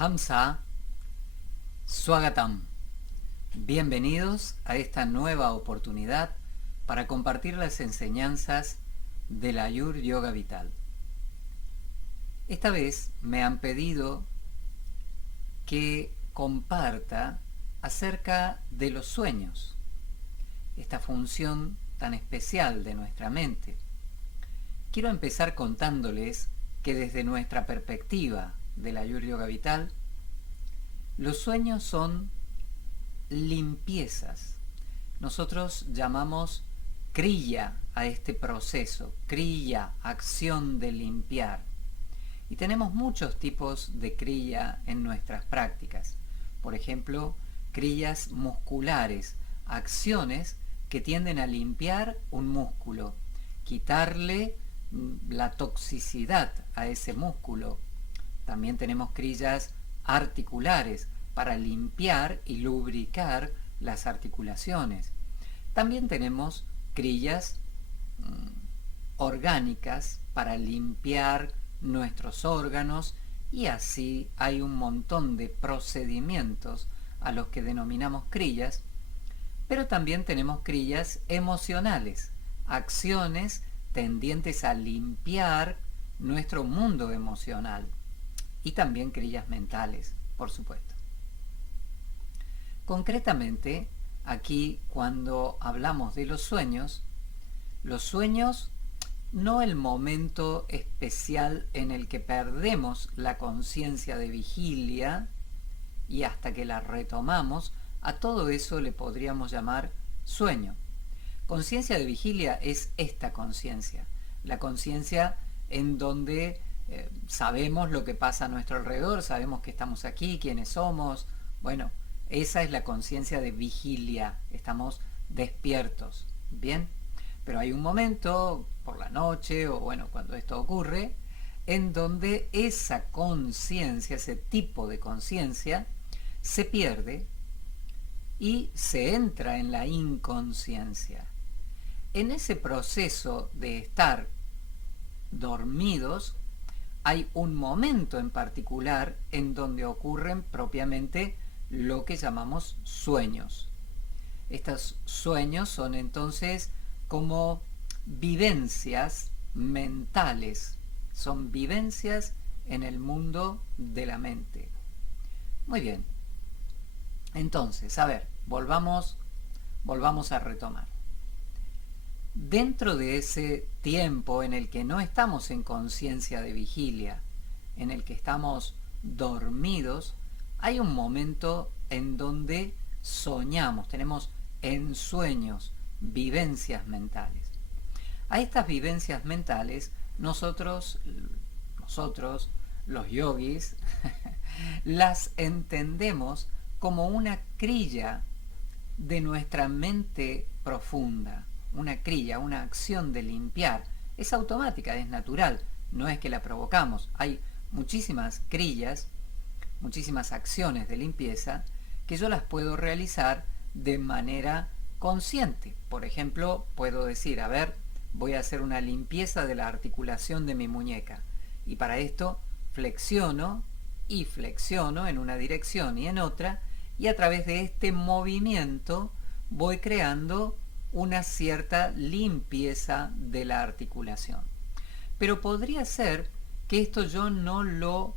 Hamsa Swagatam. Bienvenidos a esta nueva oportunidad para compartir las enseñanzas de la Ayur Yoga Vital. Esta vez me han pedido que comparta acerca de los sueños, esta función tan especial de nuestra mente. Quiero empezar contándoles que desde nuestra perspectiva de la Ayur Yoga Vital, los sueños son limpiezas. Nosotros llamamos kriya a este proceso, kriya, acción de limpiar. Y tenemos muchos tipos de kriya en nuestras prácticas. Por ejemplo, kriyas musculares, acciones que tienden a limpiar un músculo, quitarle la toxicidad a ese músculo. También tenemos kriyas articulares para limpiar y lubricar las articulaciones. También tenemos kriyas orgánicas para limpiar nuestros órganos, y así hay un montón de procedimientos a los que denominamos kriyas. Pero también tenemos kriyas emocionales, acciones tendientes a limpiar nuestro mundo emocional, y también kriyas mentales, por supuesto. Concretamente, aquí cuando hablamos de los sueños no el momento especial en el que perdemos la conciencia de vigilia y hasta que la retomamos, a todo eso le podríamos llamar sueño. Conciencia de vigilia es esta conciencia, la conciencia en donde sabemos lo que pasa a nuestro alrededor, sabemos que estamos aquí, quiénes somos. Bueno, esa es la conciencia de vigilia, estamos despiertos, ¿bien? Pero hay un momento, por la noche o bueno, cuando esto ocurre, en donde esa conciencia, ese tipo de conciencia, se pierde y se entra en la inconsciencia. En ese proceso de estar dormidos, hay un momento en particular en donde ocurren propiamente lo que llamamos sueños. Estos sueños son entonces como vivencias mentales, son vivencias en el mundo de la mente. Muy bien, entonces, a ver, volvamos a retomar. Dentro de ese tiempo en el que no estamos en conciencia de vigilia, en el que estamos dormidos, hay un momento en donde soñamos, tenemos ensueños, vivencias mentales. A estas vivencias mentales nosotros los yogis, las entendemos como una kriya de nuestra mente profunda. Una kriya, una acción de limpiar. Es automática, es natural, no es que la provocamos. Hay muchísimas kriyas, muchísimas acciones de limpieza que yo las puedo realizar de manera consciente. Por ejemplo, puedo decir, a ver, voy a hacer una limpieza de la articulación de mi muñeca, y para esto flexiono y flexiono en una dirección y en otra, y a través de este movimiento voy creando una cierta limpieza de la articulación. Pero podría ser que esto yo no lo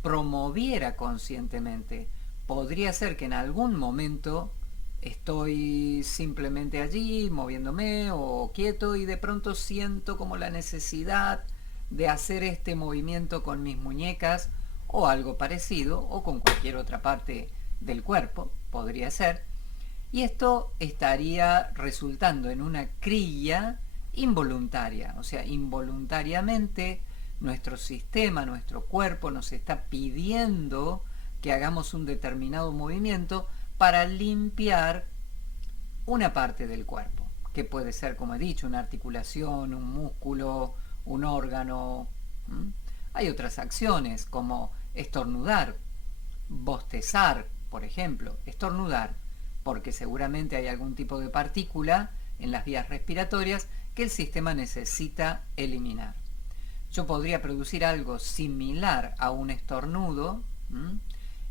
promoviera conscientemente. Podría ser que en algún momento estoy simplemente allí moviéndome o quieto y de pronto siento como la necesidad de hacer este movimiento con mis muñecas o algo parecido, o con cualquier otra parte del cuerpo, podría ser. Y esto estaría resultando en una kriya involuntaria, o sea, involuntariamente nuestro sistema, nuestro cuerpo nos está pidiendo que hagamos un determinado movimiento para limpiar una parte del cuerpo, que puede ser, como he dicho, una articulación, un músculo, un órgano. Hay otras acciones como estornudar, bostezar, por ejemplo, estornudar, porque seguramente hay algún tipo de partícula en las vías respiratorias que el sistema necesita eliminar. Yo podría producir algo similar a un estornudo, ¿m?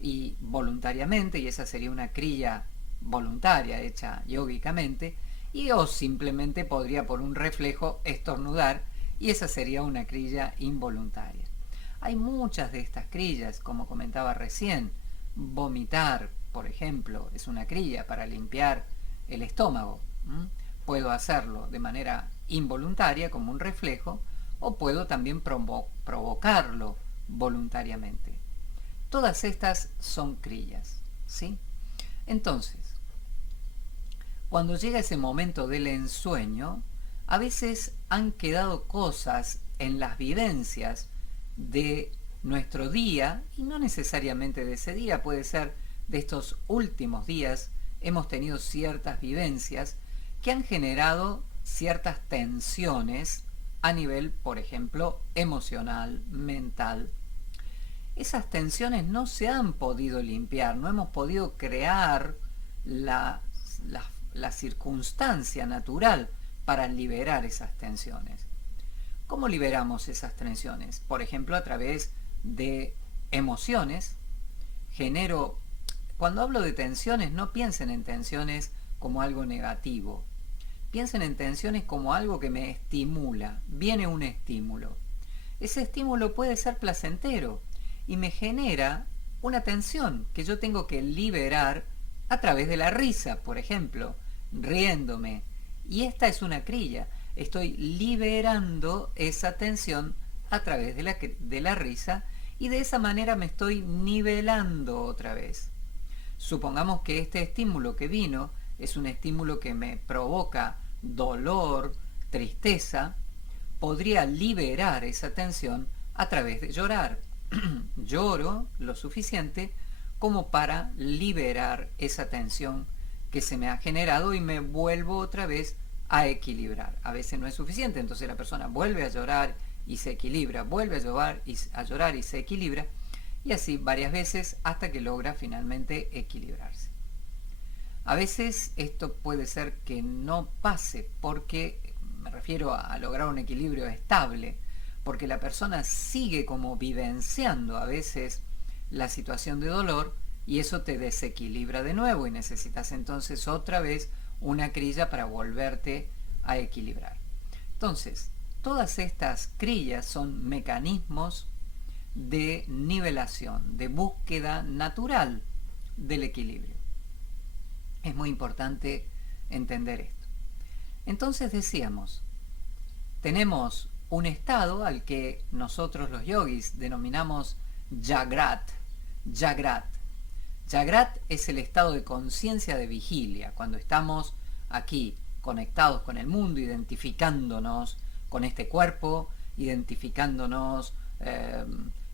Y voluntariamente, y esa sería una kriya voluntaria hecha yógicamente, y o simplemente podría por un reflejo estornudar, y esa sería una kriya involuntaria. Hay muchas de estas kriyas, como comentaba recién. Vomitar, por ejemplo, es una kriya para limpiar el estómago. Puedo hacerlo de manera involuntaria, como un reflejo, o puedo también provocarlo voluntariamente. Todas estas son kriyas, ¿sí? Entonces, cuando llega ese momento del ensueño, a veces han quedado cosas en las vivencias de nuestro día, y no necesariamente de ese día, puede ser de estos últimos días. Hemos tenido ciertas vivencias que han generado ciertas tensiones a nivel, por ejemplo, emocional, mental. Esas tensiones no se han podido limpiar, no hemos podido crear la circunstancia natural para liberar esas tensiones. ¿Cómo liberamos esas tensiones? Por ejemplo, a través de emociones. Cuando hablo de tensiones, no piensen en tensiones como algo negativo. Piensen en tensiones como algo que me estimula. Viene un estímulo. Ese estímulo puede ser placentero y me genera una tensión que yo tengo que liberar a través de la risa, por ejemplo, riéndome. Y esta es una kriya. Estoy liberando esa tensión a través de la risa, y de esa manera me estoy nivelando otra vez. Supongamos que este estímulo que vino es un estímulo que me provoca dolor, tristeza. Podría liberar esa tensión a través de llorar. Lloro lo suficiente como para liberar esa tensión que se me ha generado y me vuelvo otra vez a equilibrar. A veces no es suficiente, entonces la persona vuelve a llorar y se equilibra, vuelve a llorar y se equilibra, y así varias veces hasta que logra finalmente equilibrarse. A veces esto puede ser que no pase, porque me refiero a lograr un equilibrio estable, porque la persona sigue como vivenciando a veces la situación de dolor, y eso te desequilibra de nuevo y necesitas entonces otra vez una kriya para volverte a equilibrar. Entonces, todas estas kriyas son mecanismos de nivelación, de búsqueda natural del equilibrio. Es muy importante entender esto. Entonces decíamos, tenemos un estado al que nosotros los yogis denominamos Jagrat. Jagrat. Jagrat es el estado de conciencia de vigilia, cuando estamos aquí conectados con el mundo, identificándonos con este cuerpo, identificándonos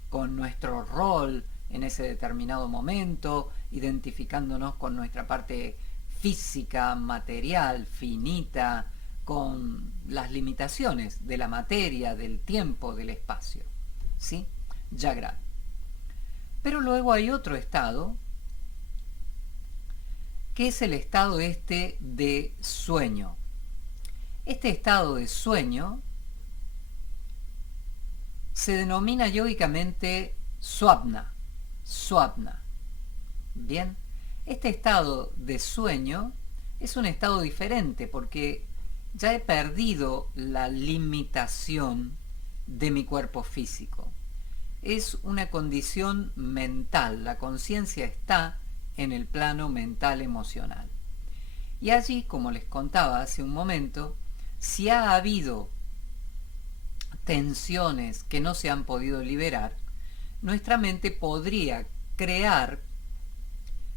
con nuestro rol en ese determinado momento, identificándonos con nuestra parte física, material, finita, con las limitaciones de la materia, del tiempo, del espacio. ¿Sí? Jagrat. Pero luego hay otro estado, que es el estado de sueño. Este estado de sueño se denomina yógicamente swapna. Swapna. Bien, este estado de sueño es un estado diferente, porque ya he perdido la limitación de mi cuerpo físico. Es una condición mental, la conciencia está en el plano mental emocional. Y allí, como les contaba hace un momento, si ha habido tensiones que no se han podido liberar, nuestra mente podría crear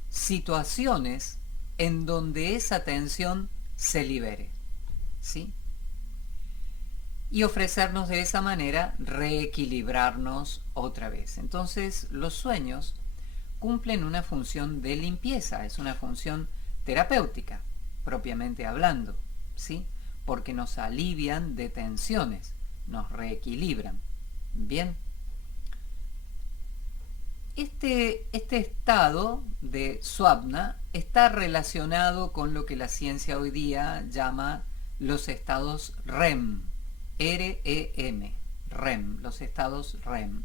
situaciones en donde esa tensión se libere, ¿sí? Y ofrecernos de esa manera reequilibrarnos otra vez. Entonces, los sueños cumplen una función de limpieza, es una función terapéutica, propiamente hablando, ¿sí? Porque nos alivian de tensiones, nos reequilibran. Bien. Este estado de swapna está relacionado con lo que la ciencia hoy día llama los estados REM, R-E-M, REM, los estados REM,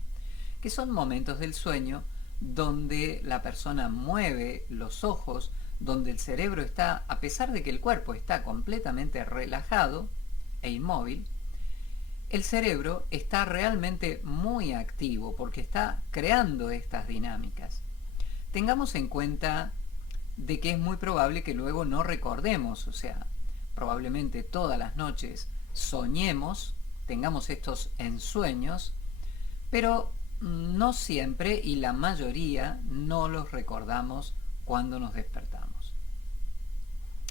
que son momentos del sueño donde la persona mueve los ojos, donde el cerebro está, a pesar de que el cuerpo está completamente relajado e inmóvil, el cerebro está realmente muy activo porque está creando estas dinámicas. Tengamos en cuenta de que es muy probable que luego no recordemos, o sea, probablemente todas las noches soñemos, tengamos estos ensueños, pero no siempre y la mayoría no los recordamos cuando nos despertamos.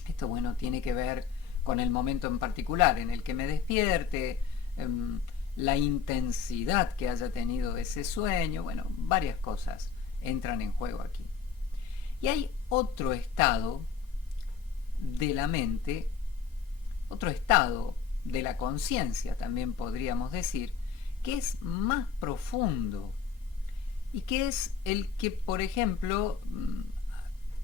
Esto, bueno, tiene que ver con el momento en particular en el que me despierte, la intensidad que haya tenido ese sueño, bueno, varias cosas entran en juego aquí. Y hay otro estado de la mente, otro estado de la conciencia también podríamos decir, que es más profundo y que es el que, por ejemplo,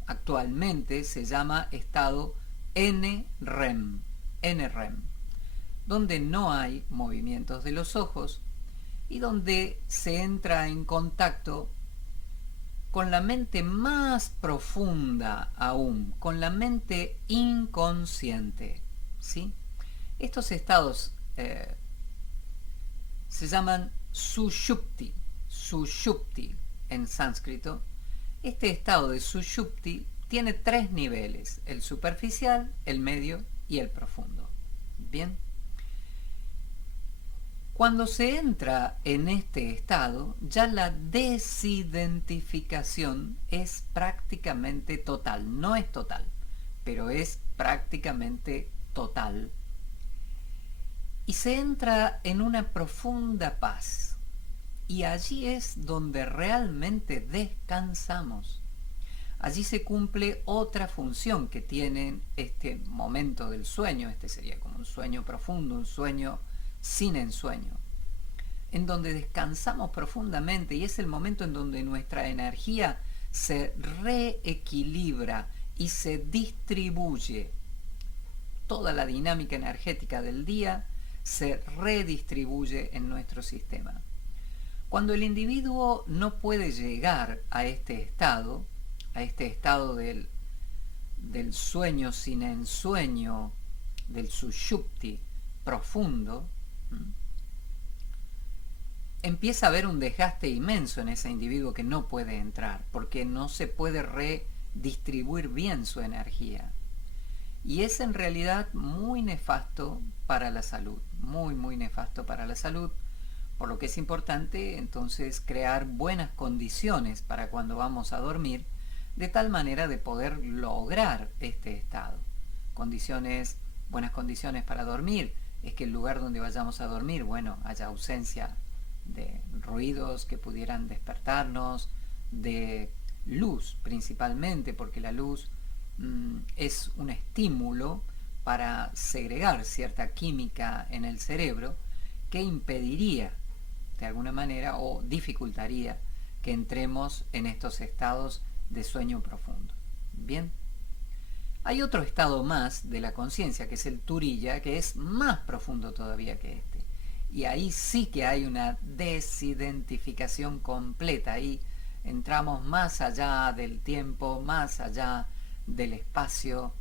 actualmente se llama estado NREM, NREM, donde no hay movimientos de los ojos y donde se entra en contacto con la mente más profunda aún, con la mente inconsciente, ¿sí? Estos estados se llaman sushupti, sushupti en sánscrito. Este estado de sushupti tiene 3 niveles: el superficial, el medio y el profundo. Bien. Cuando se entra en este estado, ya la desidentificación es prácticamente total. No es total, pero es prácticamente total. Y se entra en una profunda paz. Y allí es donde realmente descansamos. Allí se cumple otra función que tiene este momento del sueño. Este sería como un sueño profundo, un sueño sin ensueño, en donde descansamos profundamente, y es el momento en donde nuestra energía se reequilibra y se distribuye. Toda la dinámica energética del día se redistribuye en nuestro sistema. Cuando el individuo no puede llegar a este estado del sueño sin ensueño, del sushupti profundo, empieza a haber un desgaste inmenso en ese individuo que no puede entrar, porque no se puede redistribuir bien su energía. Y es en realidad muy nefasto para la salud, muy nefasto para la salud, por lo que es importante entonces crear buenas condiciones para cuando vamos a dormir, de tal manera de poder lograr este estado. Buenas condiciones para dormir es que el lugar donde vayamos a dormir, bueno, haya ausencia de ruidos que pudieran despertarnos, de luz principalmente, porque la luz es un estímulo para segregar cierta química en el cerebro que impediría de alguna manera o dificultaría que entremos en estos estados de sueño profundo. Bien. Hay otro estado más de la conciencia, que es el turiya, que es más profundo todavía que este. Y ahí sí que hay una desidentificación completa. Ahí entramos más allá del tiempo, más allá del espacio.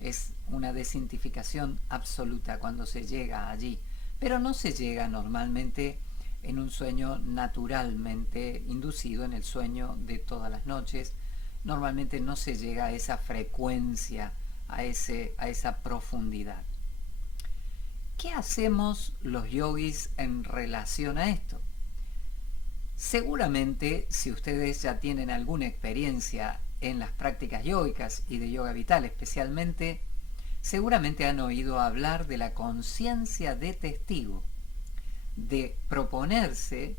Es una desidentificación absoluta cuando se llega allí. Pero no se llega normalmente en un sueño naturalmente inducido, en el sueño de todas las noches. Normalmente no se llega a esa frecuencia, a esa profundidad. ¿Qué hacemos los yogis en relación a esto? Seguramente, si ustedes ya tienen alguna experiencia en las prácticas yógicas y de yoga vital especialmente, seguramente han oído hablar de la conciencia de testigo, de proponerse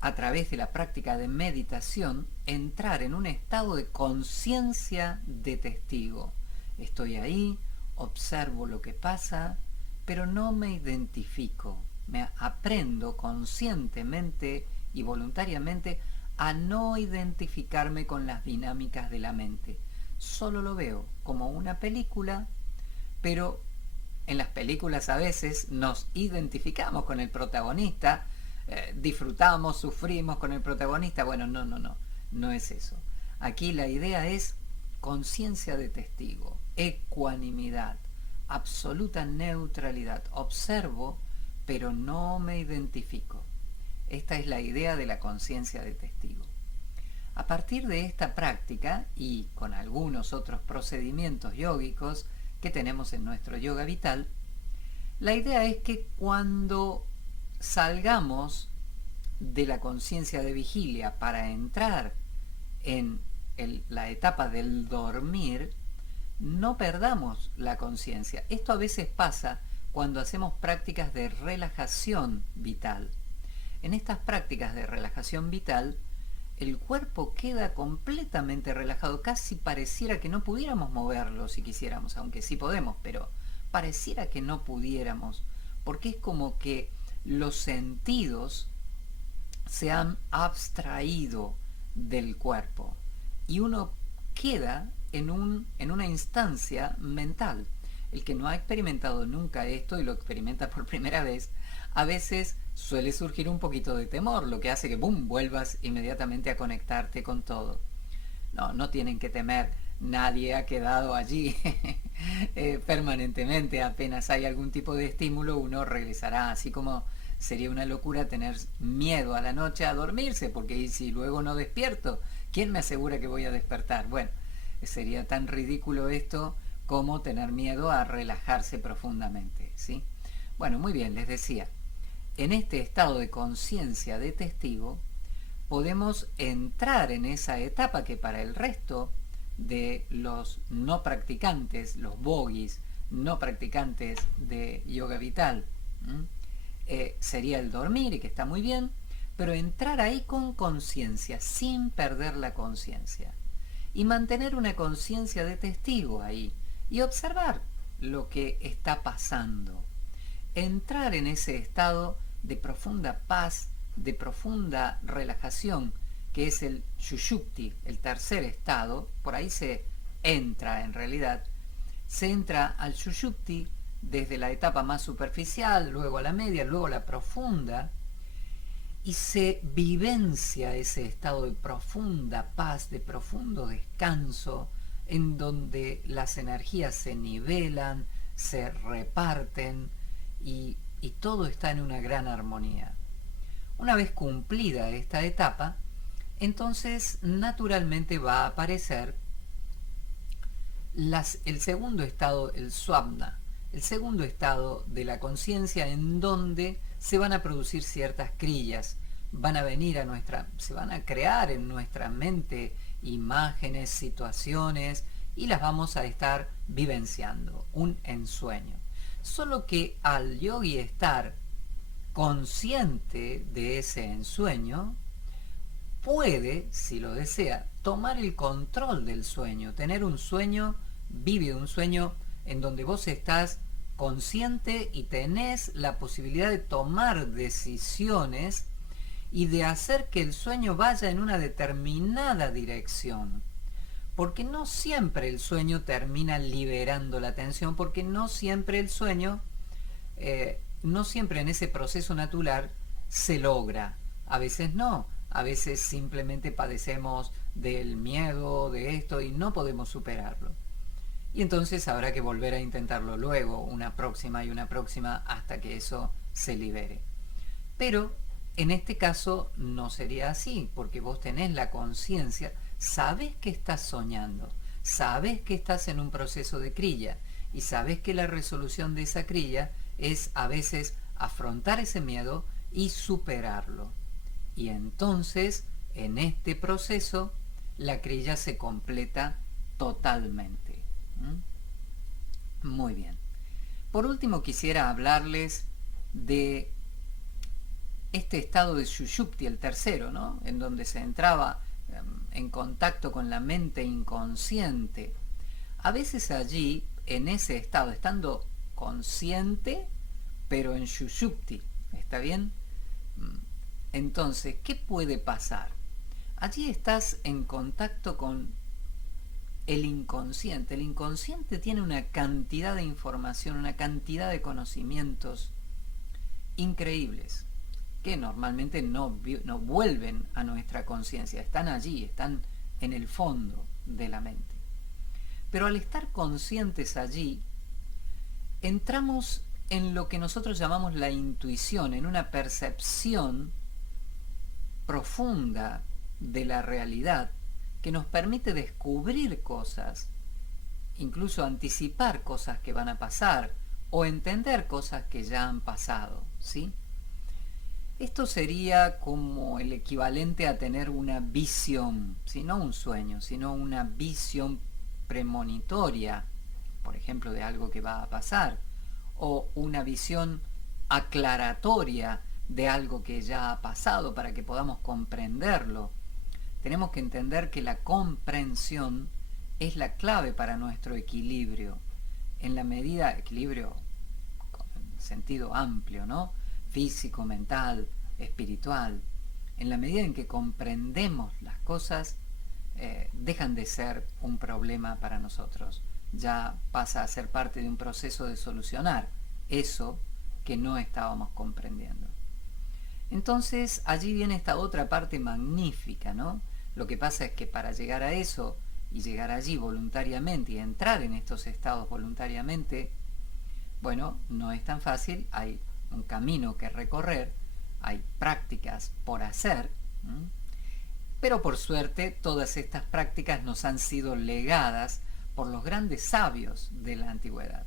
a través de la práctica de meditación entrar en un estado de conciencia de testigo. Estoy ahí, observo lo que pasa, pero no me identifico. Me aprendo conscientemente y voluntariamente a no identificarme con las dinámicas de la mente. Solo lo veo como una película, pero en las películas a veces nos identificamos con el protagonista, disfrutamos, sufrimos con el protagonista. Bueno, no es eso. Aquí la idea es conciencia de testigo, ecuanimidad, absoluta neutralidad. Observo, pero no me identifico. Esta es la idea de la conciencia de testigo. A partir de esta práctica y con algunos otros procedimientos yógicos que tenemos en nuestro yoga vital, la idea es que cuando salgamos de la conciencia de vigilia para entrar en la etapa del dormir, no perdamos la conciencia. Esto a veces pasa cuando hacemos prácticas de relajación vital. En estas prácticas de relajación vital, el cuerpo queda completamente relajado, casi pareciera que no pudiéramos moverlo si quisiéramos, aunque sí podemos, pero pareciera que no pudiéramos, porque es como que los sentidos se han abstraído del cuerpo y uno queda en una instancia mental. El que no ha experimentado nunca esto y lo experimenta por primera vez, a veces suele surgir un poquito de temor, lo que hace que ¡bum!, vuelvas inmediatamente a conectarte con todo. No tienen que temer, nadie ha quedado allí permanentemente. Apenas hay algún tipo de estímulo, uno regresará, así como sería una locura tener miedo a la noche a dormirse, porque si luego no despierto, ¿quién me asegura que voy a despertar? Bueno, sería tan ridículo esto como tener miedo a relajarse profundamente, ¿sí? Bueno, muy bien, les decía, en este estado de conciencia de testigo podemos entrar en esa etapa que para el resto de los no practicantes, los bogis no practicantes de yoga vital, sería el dormir, y que está muy bien, pero entrar ahí con conciencia, sin perder la conciencia, y mantener una conciencia de testigo ahí, y observar lo que está pasando. Entrar en ese estado de profunda paz, de profunda relajación, que es el Sushupti, el tercer estado. Por ahí se entra en realidad. Se entra al Sushupti desde la etapa más superficial, luego a la media, luego a la profunda, y se vivencia ese estado de profunda paz, de profundo descanso, en donde las energías se nivelan, se reparten y todo está en una gran armonía. Una vez cumplida esta etapa, entonces naturalmente va a aparecer el segundo estado, el Swapna, el segundo estado de la conciencia, en donde se van a producir ciertas crillas, se van a crear en nuestra mente imágenes, situaciones, y las vamos a estar vivenciando, un ensueño. Solo que al yogi estar consciente de ese ensueño, puede, si lo desea, tomar el control del sueño, tener un sueño vívido, un sueño en donde vos estás consciente y tenés la posibilidad de tomar decisiones y de hacer que el sueño vaya en una determinada dirección. Porque no siempre el sueño termina liberando la atención, porque no siempre el sueño, no siempre en ese proceso natural se logra. A veces no, a veces simplemente padecemos del miedo, de esto, y no podemos superarlo. Y entonces habrá que volver a intentarlo luego, una próxima y una próxima, hasta que eso se libere. Pero en este caso no sería así, porque vos tenés la conciencia, sabes que estás soñando, sabes que estás en un proceso de crilla, y sabes que la resolución de esa crilla es a veces afrontar ese miedo y superarlo. Y entonces, en este proceso, la crilla se completa totalmente. Muy bien. Por último, quisiera hablarles de este estado de Sushupti, el tercero, ¿no?, en donde se entraba en contacto con la mente inconsciente. A veces allí, en ese estado, estando consciente, pero en Sushupti, ¿está bien? Entonces, ¿qué puede pasar? Allí estás en contacto con el inconsciente. El inconsciente tiene una cantidad de información, una cantidad de conocimientos increíbles, que normalmente no vuelven a nuestra conciencia, están allí, están en el fondo de la mente. Pero al estar conscientes allí, entramos en lo que nosotros llamamos la intuición, en una percepción profunda de la realidad que nos permite descubrir cosas, incluso anticipar cosas que van a pasar o entender cosas que ya han pasado, ¿sí? Esto sería como el equivalente a tener una visión, ¿sí? No un sueño, sino una visión premonitoria, por ejemplo, de algo que va a pasar, o una visión aclaratoria de algo que ya ha pasado para que podamos comprenderlo. Tenemos que entender que la comprensión es la clave para nuestro equilibrio, en la medida, equilibrio en sentido amplio, ¿no? Físico, mental, espiritual. En la medida en que comprendemos las cosas, dejan de ser un problema para nosotros. Ya pasa a ser parte de un proceso de solucionar eso que no estábamos comprendiendo. Entonces allí viene esta otra parte magnífica, ¿no? Lo que pasa es que para llegar a eso y llegar allí voluntariamente y entrar en estos estados voluntariamente, bueno, no es tan fácil, hay un camino que recorrer, hay prácticas por hacer, pero por suerte todas estas prácticas nos han sido legadas por los grandes sabios de la antigüedad,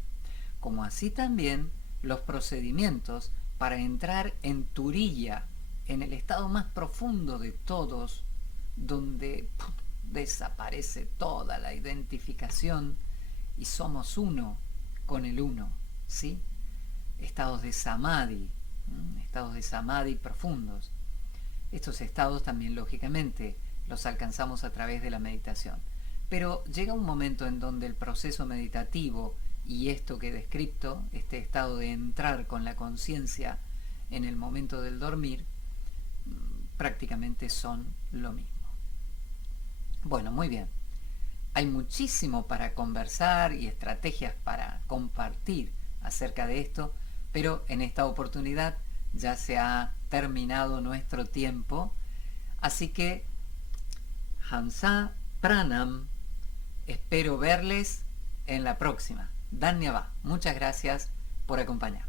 como así también los procedimientos para entrar en Turiya, en el estado más profundo de todos, donde desaparece toda la identificación y somos uno con el uno, ¿sí? Estados de samadhi, estados de samadhi profundos. Estos estados también, lógicamente, los alcanzamos a través de la meditación. Pero llega un momento en donde el proceso meditativo y esto que he descrito, este estado de entrar con la conciencia en el momento del dormir, prácticamente son lo mismo. Bueno, muy bien. Hay muchísimo para conversar y estrategias para compartir acerca de esto, pero en esta oportunidad ya se ha terminado nuestro tiempo, así que Hamsa Pranam, espero verles en la próxima. Dhanyavad, muchas gracias por acompañarnos.